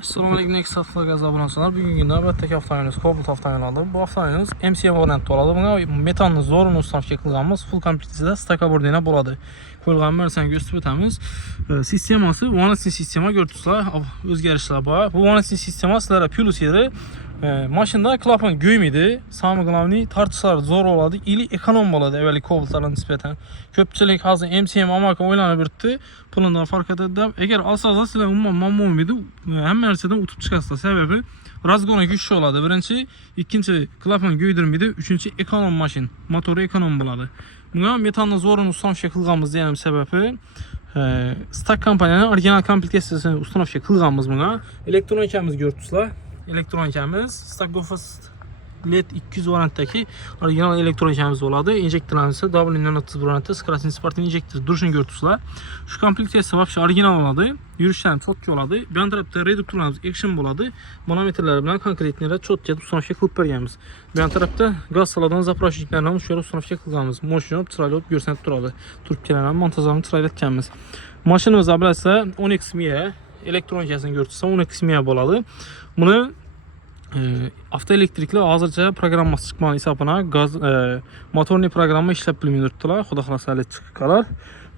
Assalamu alaykum, next hafta gazabılansalar. Bugün gündə əlbəttə ki, avtomobilimiz Cobalt avtomobilidir. Bu avtomobilimiz MCM variantı oladı. Buna metanlı zorunlu ustafçı qılğanımız full komplektisidə staka bordiyinə boladı. Qoyulğan mərsəni göstərib ötəmiz. Sisteması, Vanetsin sistema gördüsülər, özgərişlər var. Bu Vanetsin sistema sizlərə plus yeri. Maşında klapan göym idi. Sami qılavni tartışlar zor oladı. İli ekonom oladı evveli Cobalt'lara nisbətən. Köpçilik hazır MCM Amerika oylanı birdi. Pulundan fark edə. Əgər alsanız sizlər mamam idi. Hem Mercedes'den utup çıkarsa sebebi razgona güçlü oladı. Birinci, ikinci klapan göydürmedi. Üçüncü ekonom maşin. Motoru ekonom buladı. Buna metanlı zorunlu ustanovşa qılğamız deyənim səbəbi Stak kompaniyanın orijinal kompleksiyasını ustanovşa qılğamız buna. Elektronikamiz gördüsülər. Elektronikamiz Stak Gofas LED 200 variantdaki orijinal elektronikamiz oladı. Injektorlarımız ise W30 variantda Skratin Spartan injektor duruşunu gördüsülər. Şu kompleksiyası vapşi orijinal oladı. Yürüyüşlərim çok iyi oladı. Bir yan tarafda reduktorlarımız action boladı. Manometrləri bilen konkretlərə çok gedib ustanovşa qılıb bərgəmiz. Bir yan tarafda gaz saladan zapraşniklərlə şöyle ustanovşa qılğamız. Moşinop, çıraylıp görsənib duradı. Turpkelərlə montajlarını çıraylıtkəmiz. Maşınımız abiləsə 10XM'ye elektronikasını gördüsə 10XM'ye boladı. Bunu avtoelektrikli hazırca programması çıxmanın hesabına gaz motorlu programma işləb bilmiyordular. Xuda xalası hələ çıxıqalar.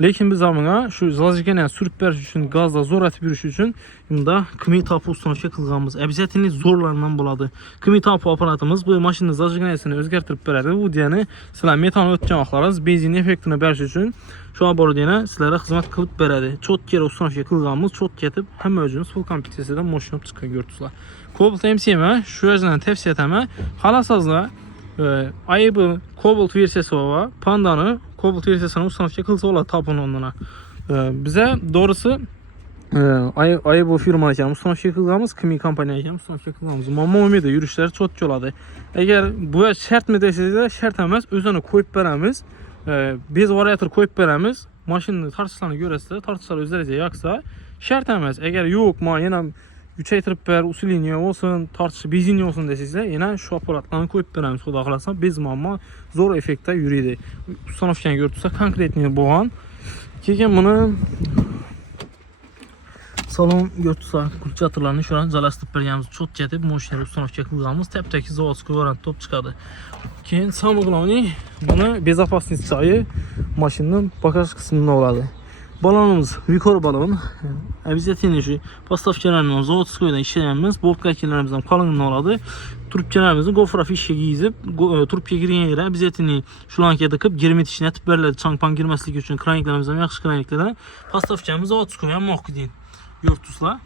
Lakin biz zamana şu zazigene sürüp beriş üçün gazda zor ət bir iş üçün bunda kmi tapu ustanovşa qılğamız əbziyyətini zorlarından buladı. Kmi tapu aparatımız bu maşının zazigenesini özgərtirib berədi. Bu deyəni sizlər metan ötən vaxtlarınız benzin effektini beriş üçün şu abor deyənə sizlərə xizmət qılıb berədi. Çox kere ustanovşa qılğamız çox getib həm özünüz full kompleksiyasından moşinub çıxan gördüsülər. Cobalt MCM şu özündən təvsiyə etəmə halasazla ayıbı Cobalt versiyası var. Panda'nı Cobalt versiyasını ustanovşa qılsa olar tapın onlara. Bize doğrusu ayıbı firma ekan ustanovşa qılğamız kimi kompaniya ekan ustanovşa qılğamız. Mamamı da yürüyüşləri çox yoladı. Əgər bu şərt mi desəz də şərt emas, özünü qoyub berəmiz. Biz variatör qoyub berəmiz. Maşının tartışlarını görəsə, tartışlar özlərəcə yaksa şərt emas. Əgər yox, ma yenə 3 aytırıb bər, usul iniyə olsun, tartışı biz iniyə olsun desizlə, yenə şu aparatlarını qoyub berəmiz. Xuda xalasına biz mamma zor effektdə yürüyüdü. Ustanovşanı gördüksə konkretini boğan. Kegen bunu salon gördüksə, kulçatırlarını şuranı calastıb bərgəmiz çox getib, moşinləri ustanovşa qılğamız təpdəki zavodskoy variant top çıxadı. Keyin samı qılavni bunu bezapasnis çayı maşının bagaj qismində oladı. Balonumuz Vikor balon. Əvziyyətini şu pastavçalarından zavodskoydan işləyəmiz, boltkaəkirlərimizdən qalınlığına oladı. Turpkələrimizin gofra fişə giyizib, turpkə girən yerə əvziyyətini şulankaya dıkıb, girmit işinə tüp bərlədi. Çanpan girməslik üçün kraniklərimizdən, yaxşı kraniklərdən pastavçamız zavodskoyan moqidin. Gördüsülər.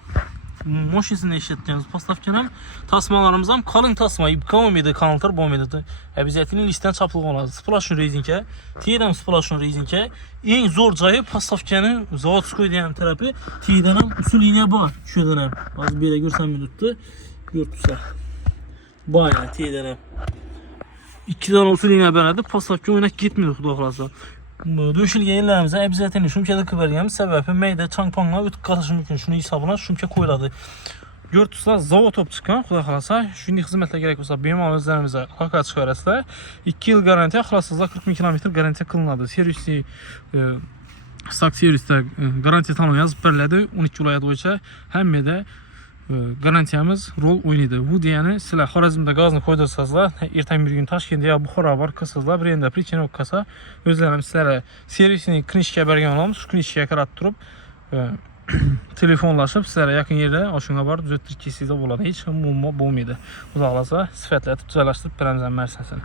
Moşinsində işlətdiyimiz pastavçanam tasmalarımızdan qalın tasma, ibqavamidi, kanaltar bomidi. Əvziyyətini listdən çaplığı oladı. Splaşın rezinkə, tiyedəm splaşın rezinkə. En zor cayı pastavçanın zavodskoy deyəm tərəfi tiyedənəm usul iynə var. Şöydənəm. Az bir də görsəm minutdu. Gördüsülər. Bayağı tiyedənəm. 2 dənə usul iynə bərədi. Pastavçan oynaq getmedi xuda xalasa. Döşülgə yerlərimizə əbziyyətini şümkədə qıbərgəmiz səbəbi meydə çangpanla ötük qataşı mümkün şunu hesabına şümkə qoyuladı. Gördüsülər zavod top çıxan xuda xalasa şimdi xizmətlə gerek olsa bemal özlərimizə haqqa çıxarasılar. 2 yıl garantiya xalasızlar 40 000 kilometr garantiya qılınadı. Servisi Stak servisdə garantiya tanımı yazıb bərlədi 12 vilayət boyunca həmmə də garantiyamız rol oynadı. Bu deyəni sizlər Xorazmda qazını qoydursazlar, ertən bir gün Taşkentdə ya Buxara var qısızlar, bir yerdə Priçenov kasa özlərəm sizlərə servisini knişkə bərgən olamız, şu knişkəyə qarat durub telefonlaşıb sizlərə yaxın yerdə aşına var düzəltdir ki sizdə boladı. Heç muamma olmaydı. Uzaqlasa sifətlətib düzələşdirib birəmizən mərsəsini.